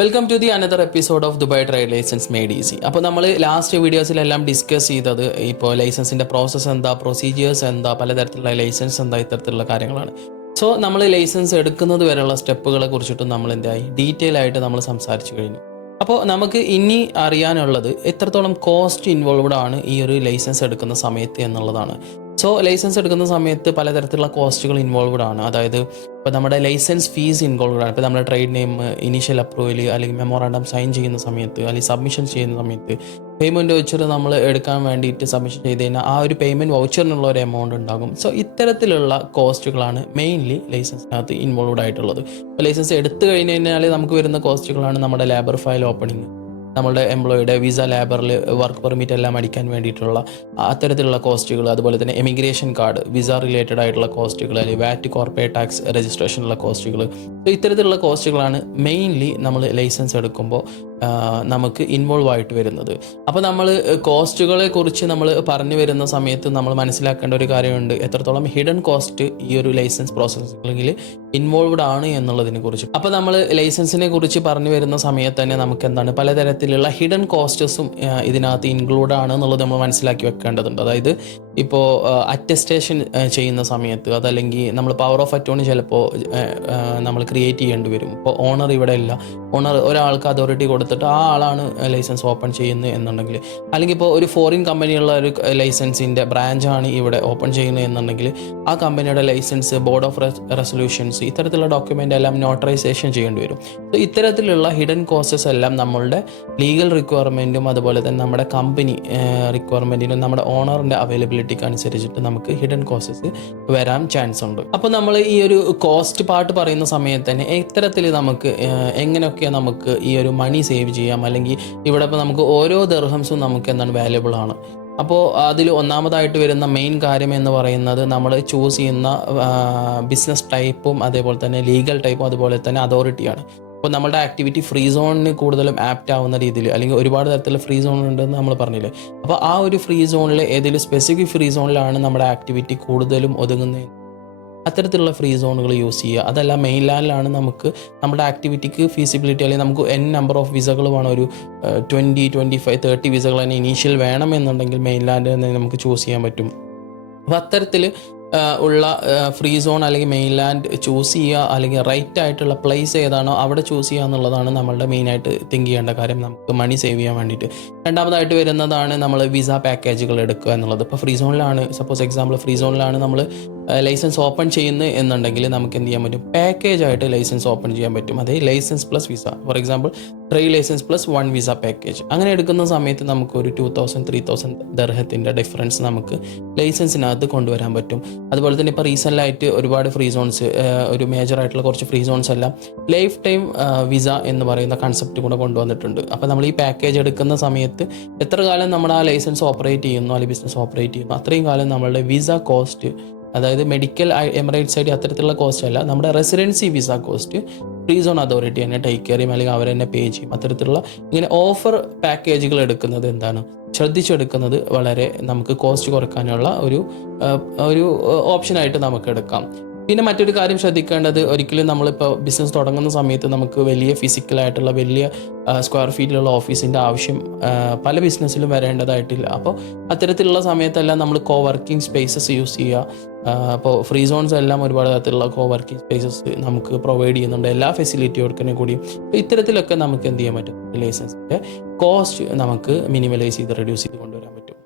Welcome to the another episode of Dubai trade licence made easy. അപ്പോൾ നമ്മൾ last വീഡിയോസിലെല്ലാം discuss ചെയ്തത് ഇപ്പോൾ ലൈസൻസിൻ്റെ process എന്താ, പ്രൊസീജിയേഴ്സ് എന്താ, പലതരത്തിലുള്ള ലൈസൻസ് എന്താ, ഇത്തരത്തിലുള്ള കാര്യങ്ങളാണ്. സോ നമ്മൾ ലൈസൻസ് എടുക്കുന്നത് വരെയുള്ള സ്റ്റെപ്പുകളെ കുറിച്ചിട്ടും നമ്മൾ എന്തായി ഡീറ്റെയിൽ ആയിട്ട് നമ്മൾ സംസാരിച്ചു കഴിഞ്ഞു. അപ്പോൾ നമുക്ക് ഇനി അറിയാനുള്ളത് എത്രത്തോളം കോസ്റ്റ് ഇൻവോൾവ്ഡ് ആണ് ഈ ഒരു ലൈസൻസ് എടുക്കുന്ന സമയത്ത് എന്നുള്ളതാണ്. സോ ലൈസൻസ് എടുക്കുന്ന സമയത്ത് പലതരത്തിലുള്ള കോസ്റ്റുകൾ ഇൻവോൾവ്ഡ് ആണ്. അതായത് ഇപ്പോൾ നമ്മുടെ ലൈസൻസ് ഫീസ് ഇൻവോൾവ്ഡ് ആണ്. ഇപ്പോൾ നമ്മുടെ ട്രേഡ് നെയിം ഇനീഷ്യൽ അപ്രൂവൽ അല്ലെങ്കിൽ മെമ്മോറാണ്ടം സൈൻ ചെയ്യുന്ന സമയത്ത് അല്ലെങ്കിൽ സബ്മിഷൻ ചെയ്യുന്ന സമയത്ത് പേയ്മെൻറ്റ് വൗച്ചർ നമ്മൾ എടുക്കാൻ വേണ്ടിയിട്ട് സബ്മിഷൻ ചെയ്ത് കഴിഞ്ഞാൽ ആ ഒരു പേയ്മെൻറ്റ് വൗച്ചറിനുള്ള ഒരു എമൗണ്ട് ഉണ്ടാകും. സോ ഇത്തരത്തിലുള്ള കോസ്റ്റുകളാണ് മെയിൻലി ലൈസൻസിനകത്ത് ഇൻവോൾവ്ഡ് ആയിട്ടുള്ളത്. ഇപ്പോൾ ലൈസൻസ് എടുത്തു കഴിഞ്ഞ് കഴിഞ്ഞാൽ നമുക്ക് വരുന്ന കോസ്റ്റുകളാണ് നമ്മുടെ ലേബർ ഫയൽ ഓപ്പണിങ്, നമ്മളുടെ എംപ്ലോയിയുടെ വിസ, ലേബറിൽ വർക്ക് പെർമിറ്റ് എല്ലാം അടിക്കാൻ വേണ്ടിയിട്ടുള്ള അത്തരത്തിലുള്ള കോസ്റ്റുകൾ, അതുപോലെ തന്നെ എമിഗ്രേഷൻ കാർഡ്, വിസ റിലേറ്റഡ് ആയിട്ടുള്ള കോസ്റ്റുകൾ, അല്ലെങ്കിൽ വാറ്റ്, കോർപ്പറേറ്റ് ടാക്സ് രജിസ്ട്രേഷനുള്ള കോസ്റ്റുകൾ. സോ ഇത്തരത്തിലുള്ള കോസ്റ്റുകളാണ് മെയിൻലി നമ്മൾ ലൈസൻസ് എടുക്കുമ്പോൾ നമുക്ക് ഇൻവോൾവ് ആയിട്ട് വരുന്നത്. അപ്പോൾ നമ്മൾ കോസ്റ്റുകളെ കുറിച്ച് നമ്മൾ പറഞ്ഞു വരുന്ന സമയത്ത് നമ്മൾ മനസ്സിലാക്കേണ്ട ഒരു കാര്യമുണ്ട്, എത്രത്തോളം ഹിഡൻ കോസ്റ്റ് ഈ ഒരു ലൈസൻസ് പ്രോസസ്സിംഗിൽ ഇൻവോൾവ്ഡ് ആണ് എന്നുള്ളതിനെ കുറിച്ച്. അപ്പോൾ നമ്മൾ ലൈസൻസിനെ കുറിച്ച് പറഞ്ഞു വരുന്ന സമയത്ത് തന്നെ നമുക്ക് എന്താണ് പലതരത്തിലുള്ള ഹിഡൻ കോസ്റ്റസും ഇതിനകത്ത് ഇൻക്ലൂഡ് ആണ് എന്നുള്ളത് നമ്മൾ മനസ്സിലാക്കി വെക്കേണ്ടതുണ്ട്. അതായത് ഇപ്പോൾ അറ്റസ്റ്റേഷൻ ചെയ്യുന്ന സമയത്ത്, അതല്ലെങ്കിൽ നമ്മൾ പവർ ഓഫ് അറ്റോർണി ചിലപ്പോൾ നമ്മൾ ക്രിയേറ്റ് ചെയ്യേണ്ടി വരും. ഇപ്പോൾ ഓണർ ഇവിടെ ഇല്ല, ഓണർ ഒരാൾക്ക് അതോറിറ്റി കൊടുത്തിട്ട് ആ ആളാണ് ലൈസൻസ് ഓപ്പൺ ചെയ്യുന്നത് എന്നുണ്ടെങ്കിൽ, അല്ലെങ്കിൽ ഇപ്പോൾ ഒരു ഫോറിൻ കമ്പനിയുള്ള ഒരു ലൈസൻസിൻ്റെ ബ്രാഞ്ചാണ് ഇവിടെ ഓപ്പൺ ചെയ്യുന്നത് എന്നുണ്ടെങ്കിൽ ആ കമ്പനിയുടെ ലൈസൻസ്, ബോർഡ് ഓഫ് റെസൊല്യൂഷൻസ്, ഇത്തരത്തിലുള്ള ഡോക്യുമെൻ്റ് എല്ലാം നോട്ടറൈസേഷൻ ചെയ്യേണ്ടി വരും. സോ ഇത്തരത്തിലുള്ള ഹിഡൻ കോസ്റ്റസ് എല്ലാം നമ്മളുടെ ലീഗൽ റിക്വയർമെൻറ്റും അതുപോലെ തന്നെ നമ്മുടെ കമ്പനി റിക്വയർമെൻറ്റിനും നമ്മുടെ ഓണറിൻ്റെ അവൈലബിലിറ്റിക്ക് അനുസരിച്ചിട്ട് നമുക്ക് ഹിഡൻ കോസ്റ്റസ് വരാൻ ചാൻസ് ഉണ്ട്. അപ്പോൾ നമ്മൾ ഈ ഒരു കോസ്റ്റ് പാർട്ട് പറയുന്ന സമയത്ത് തന്നെ ഇത്തരത്തിൽ നമുക്ക് എങ്ങനെയൊക്കെ നമുക്ക് ഈ ഒരു മണി സേവ് ചെയ്യാം, അല്ലെങ്കിൽ ഇവിടെ ഇപ്പോൾ നമുക്ക് ഓരോ ദിർഹംസും നമുക്ക് എന്താണ് വാല്യുബിൾ ആണ്. അപ്പോൾ അതിൽ ഒന്നാമതായിട്ട് വരുന്ന മെയിൻ കാര്യം എന്ന് പറയുന്നത് നമ്മൾ ചൂസ് ചെയ്യുന്ന ബിസിനസ് ടൈപ്പും അതേപോലെ തന്നെ ലീഗൽ ടൈപ്പും അതുപോലെ തന്നെ അതോറിറ്റിയാണ്. അപ്പോൾ നമ്മുടെ ആക്ടിവിറ്റി ഫ്രീ സോണിന് കൂടുതലും ആപ്റ്റ് ആവുന്ന രീതിയിൽ, അല്ലെങ്കിൽ ഒരുപാട് തരത്തിലുള്ള ഫ്രീ സോൺ ഉണ്ടെന്ന് നമ്മൾ പറഞ്ഞില്ലേ, അപ്പോൾ ആ ഒരു ഫ്രീ സോണിൽ ഏതെങ്കിലും സ്പെസിഫിക് ഫ്രീ സോണിലാണ് നമ്മുടെ ആക്ടിവിറ്റി കൂടുതലും ഒതുങ്ങുന്നത്, അത്തരത്തിലുള്ള ഫ്രീ സോണുകൾ യൂസ് ചെയ്യുക. അതല്ല മെയിൻലാൻഡിലാണ് നമുക്ക് നമ്മുടെ ആക്ടിവിറ്റിക്ക് ഫീസിബിലിറ്റി, അല്ലെങ്കിൽ നമുക്ക് നമ്പർ ഓഫ് വിസകൾ വേണം, ഒരു 20, 25, 30 വിസകൾ തന്നെ ഇനീഷ്യൽ വേണമെന്നുണ്ടെങ്കിൽ മെയിൻലാൻഡിൽ തന്നെ നമുക്ക് ചൂസ് ചെയ്യാൻ പറ്റും. അപ്പോൾ അത്തരത്തിൽ ഉള്ള ഫ്രീ സോൺ അല്ലെങ്കിൽ മെയിൻലാൻഡ് ചൂസ് ചെയ്യുക, അല്ലെങ്കിൽ റൈറ്റ് ആയിട്ടുള്ള പ്ലേസ് ഏതാണോ അവിടെ ചൂസ് ചെയ്യുക എന്നുള്ളതാണ് നമ്മളുടെ മെയിനായിട്ട് തിങ്ക് ചെയ്യേണ്ട കാര്യം, നമുക്ക് മണി സേവ് ചെയ്യാൻ വേണ്ടിയിട്ട്. രണ്ടാമതായിട്ട് വരുന്നതാണ് നമ്മൾ വിസ പാക്കേജുകൾ എടുക്കുക എന്നുള്ളത്. ഇപ്പോൾ ഫ്രീ സോണിലാണ്, സപ്പോസ് എക്സാമ്പിൾ ഫ്രീ സോണിലാണ് നമ്മൾ ലൈസൻസ് ഓപ്പൺ ചെയ്യുന്നത് എന്നുണ്ടെങ്കിൽ നമുക്ക് എന്ത് ചെയ്യാൻ പറ്റും, പാക്കേജായിട്ട് ലൈസൻസ് ഓപ്പൺ ചെയ്യാൻ പറ്റും. അതായത് licence plus visa, for example 3 licence plus 1 visa package. അങ്ങനെ എടുക്കുന്ന സമയത്ത് നമുക്ക് ഒരു 2000, 3000 ദർഹത്തിൻ്റെ ഡിഫറൻസ് നമുക്ക് ലൈസൻസിനകത്ത് കൊണ്ടുവരാൻ പറ്റും. അതുപോലെ തന്നെ ഇപ്പോൾ റീസെൻ്റായിട്ട് ഒരുപാട് ഫ്രീ സോൺസ്, ഒരു മേജറായിട്ടുള്ള കുറച്ച് ഫ്രീ സോൺസ് എല്ലാം ലൈഫ് ടൈം വിസ എന്ന് പറയുന്ന കൺസെപ്റ്റ് കൂടെ കൊണ്ടുവന്നിട്ടുണ്ട്. അപ്പോൾ നമ്മൾ ഈ പാക്കേജ് എടുക്കുന്ന സമയത്ത് എത്ര കാലം നമ്മൾ ആ ലൈസൻസ് ഓപ്പറേറ്റ് ചെയ്യുന്നു അല്ലെങ്കിൽ ബിസിനസ് ഓപ്പറേറ്റ് ചെയ്യുന്നു, അത്രയും കാലം നമ്മളുടെ വിസ കോസ്റ്റ്, അതായത് മെഡിക്കൽ, എമിറേറ്റ്സ് ഐഡി അത്തരത്തിലുള്ള കോസ്റ്റ് അല്ല, നമ്മുടെ residency visa cost free zone authority തന്നെ ടേക്ക് കെയർ ചെയ്യും, അല്ലെങ്കിൽ അവർ തന്നെ പേ ചെയ്യും. അത്തരത്തിലുള്ള ഇങ്ങനെ ഓഫർ പാക്കേജുകൾ എടുക്കുന്നത് എന്താണ്, ശ്രദ്ധിച്ചെടുക്കുന്നത് വളരെ നമുക്ക് കോസ്റ്റ് കുറയ്ക്കാനുള്ള ഒരു ഓപ്ഷനായിട്ട് നമുക്ക് എടുക്കാം. പിന്നെ മറ്റൊരു കാര്യം ശ്രദ്ധിക്കേണ്ടത്, ഒരിക്കലും നമ്മളിപ്പോൾ ബിസിനസ് തുടങ്ങുന്ന സമയത്ത് നമുക്ക് വലിയ ഫിസിക്കലായിട്ടുള്ള വലിയ സ്ക്വയർ ഫീറ്റിലുള്ള ഓഫീസിൻ്റെ ആവശ്യം പല ബിസിനസ്സിലും വരേണ്ടതായിട്ടില്ല. അപ്പോൾ അത്തരത്തിലുള്ള സമയത്തെല്ലാം നമ്മൾ കോ വർക്കിംഗ് സ്പേസസ് യൂസ് ചെയ്യുക. അപ്പോൾ ഫ്രീ സോൺസ് എല്ലാം ഒരുപാട് തരത്തിലുള്ള കോ വർക്കിംഗ് സ്പേസസ് നമുക്ക് പ്രൊവൈഡ് ചെയ്യുന്നുണ്ട്, എല്ലാ ഫെസിലിറ്റിയോടൊക്കെ കൂടിയും. ഇത്തരത്തിലൊക്കെ നമുക്ക് എന്ത് ചെയ്യാൻ പറ്റും, ലൈസൻസിൻ്റെ കോസ്റ്റ് നമുക്ക് മിനിമലൈസ് ചെയ്ത് റെഡ്യൂസ് ചെയ്ത് കൊണ്ടുവരാൻ പറ്റും.